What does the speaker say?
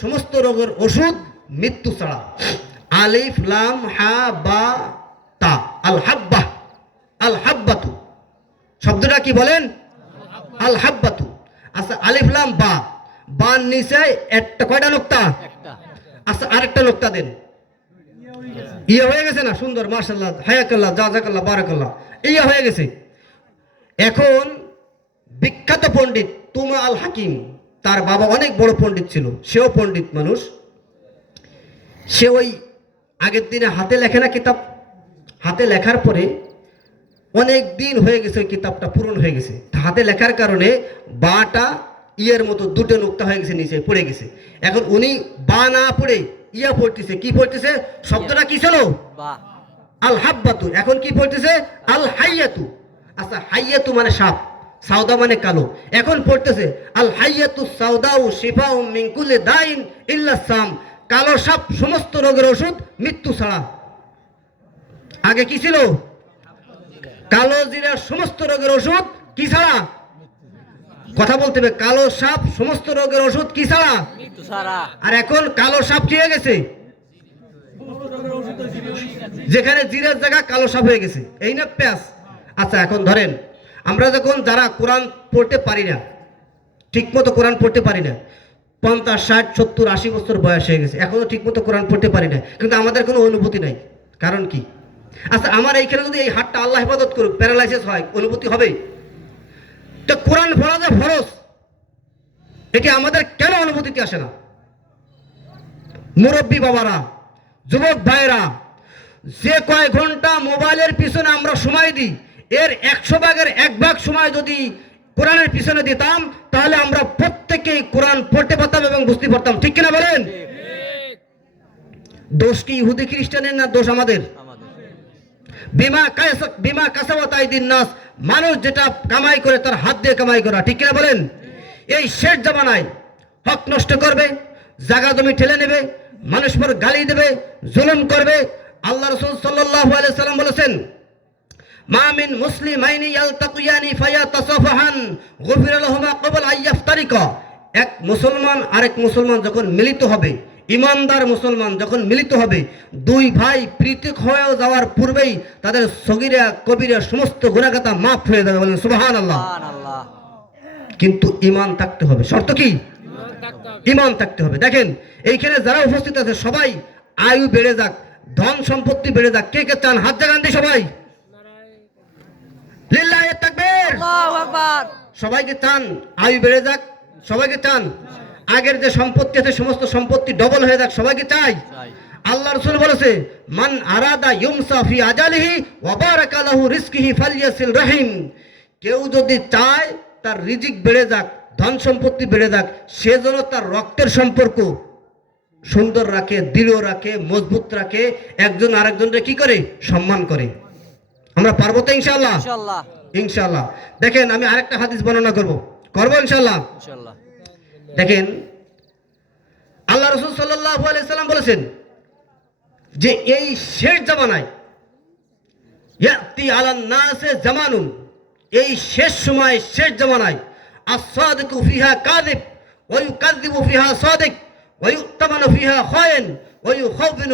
সমস্ত রোগের ওষুধ মৃত্যু ছাড়া। আলিফ লাম হা বা তা। আল হাব্বা আল হাব্বাতু। শব্দটা কি বলেন? আল হাব্বাতু। আচ্ছা আলিফ লাম বা। বান নিচে একটা কয়টা নোক্তা? আচ্ছা আরেকটা নোক্তা দেন। ইয়ে হয়ে গেছে না? সুন্দর মার্শাল্লাহ হায়াকাল্লাহ জাজাকাল্লাহ বারাকাল্লাহ। ইয়ে হয়ে গেছে। এখন বিখ্যাত পণ্ডিত তুমা আল হাকিম তার বাবা অনেক বড় পণ্ডিত ছিল সেও পণ্ডিত মানুষ। সে ওই আগের দিনে হাতে লেখে না কিতাব? হাতে লেখার পরে অনেক দিন হয়ে গেছে ওই কিতাবটা পূরণ হয়ে গেছে। হাতে লেখার কারণে বাটা ইয়ের মতো দুটো নোক্তা হয়ে গেছে নিচে পড়ে গেছে। এখন উনি বা না পড়ে ইয়া পড়তেছে কি পড়তেছে? শব্দটা কি ছিল? আল হাব্বাতু। এখন কি পড়তেছে? আল হাইয়াতু। আচ্ছা হাইয়াতু মানে সাপ। সাউদা মানে কালো। এখন পড়তেছে আল হাইয়াতু সাউদাউ শিফাউ মিন কুল্লি দাইন ইল্লা সাম। কালো সাপ সমস্ত রোগের ওষুধ মৃত্যু ছাড়া। আগে কি ছিল? কালো জিরার সমস্ত রোগের ওষুধ কি ছাড়া? কথা বলতে হবে কালো সাপ সমস্ত রোগের ওষুধ কি ছাড়া? আর এখন কালো সাপ কি হয়ে গেছে? যেখানে জিরের জায়গা কালো সাপ হয়ে গেছে। এই না পেঁয়াজ? আচ্ছা এখন ধরেন আমরা যখন যারা কোরআন পড়তে পারি না ঠিক মতো কোরআন পড়তে পারি না, পঞ্চাশ, ষাট, সত্তর, আশি বছর বয়স হয়ে গেছে, এখনও ঠিক মতো কোরআন পড়তে পারি না, কিন্তু আমাদের কোনো অনুভূতি নাই। কারণ কি? আচ্ছা আমার এইখানে যদি এই হাতটা আল্লাহ হেফাজত করুক, প্যারালাইসিস হয়, অনুভূতি হবে। তো কোরআন পড়া যে এটি আমাদের কেন অনুভূতিতে আসে না? মুরব্বী বাবারা, যুবক ভাইরা যে কয় ঘণ্টা মোবাইলের পিছনে আমরা সময় দিই এর একশো ভাগের এক ভাগ সময় যদি কোরআনের পিছনে দিতাম, তাহলে আমরা প্রত্যেকেই কোরআন পড়তে পারতাম এবং বুঝতে পারতাম। ঠিক কিনা বলেন? দোষ কি ইহুদি খ্রিস্টানের না দোষ আমাদের? বিমা বিমা কাসাওয়াত আইদিন নাস। মানুষ যেটা কামাই করে তার হাত দিয়ে কামাই করা। ঠিক কিনা বলেন? এই শেষ জামানায় হক নষ্ট করবে, জাগা জমি ঠেলে নেবে, মানুষ পর গালি দেবে, জুলুম করবে। আল্লাহ রসুল সাল্লাল্লাহু আলাইহি সাল্লাম বলেছেন মা মিন মুসলিমাইনি ইয়ালতাকিয়ানি ফায়াতাসাফাহান গুফিরা লাহুমা ক্বাবলা আইয়াফতারিকা এক মুসলমান আরেক মুসলমান যখন মিলিত হবে ইমানদার মুসলমান যখন মিলিত হবে দুই ভাই পৃথক হয়ে যাওয়ার পূর্বেই তাদের সগিরা কবিরা সমস্ত গুণাগাতা মাফ হয়ে যাবে বলেন সুবহান আল্লাহ কিন্তু ইমান থাকতে হবে শর্ত কি? ইমান থাকতে হবে। দেখেন এইখানে যারা উপস্থিত আছে সবাই আয়ু বেড়ে যাক ধন সম্পত্তি বেড়ে যাক। কে কে চান? হাত জাগান সবাই। সবাইকে চান আয়ু বেড়ে যাক সবাইকে চান আগের যে সম্পত্তি আছে সমস্ত সম্পত্তি ডবল হয়ে যাক সবাইকে চাই। আল্লাহ রসুল বলেছে মান আরাদা ইউমসা ফি আজালিহি ওয়া বারাকা লাহু রিজকিহি ফালইয়াসিল রহিম। কেউ যদি চায় তার রিজিক বেড়ে যাক ধন সম্পত্তি বেড়ে যাক সে যেন তার রক্তের সম্পর্ক সুন্দর রাখে দৃঢ় রাখে মজবুত রাখে একজন আরেকজনকে কি করে? সম্মান করে। আমরা পারব তো ইনশাআল্লাহ। ইনশাআল্লাহ। ইনশাআল্লাহ দেখেন আমি আরেকটা হাদিস বর্ণনা করব। করব ইনশাআল্লাহ? দেখেন আল্লাহ রসুল সাল্লাম বলেছেন যে এই শেষ জামানায় ইয়াতি আলান জামানুন। এই শেষ সময় শেষ জামানায় আসাদিকু ফিহা কাযিব ওয়া ইউকাযযিবু ফিহা সাদিক ওয়া ইউতামানু ফিহা খায়েন ওয়া ইউখাউফিনু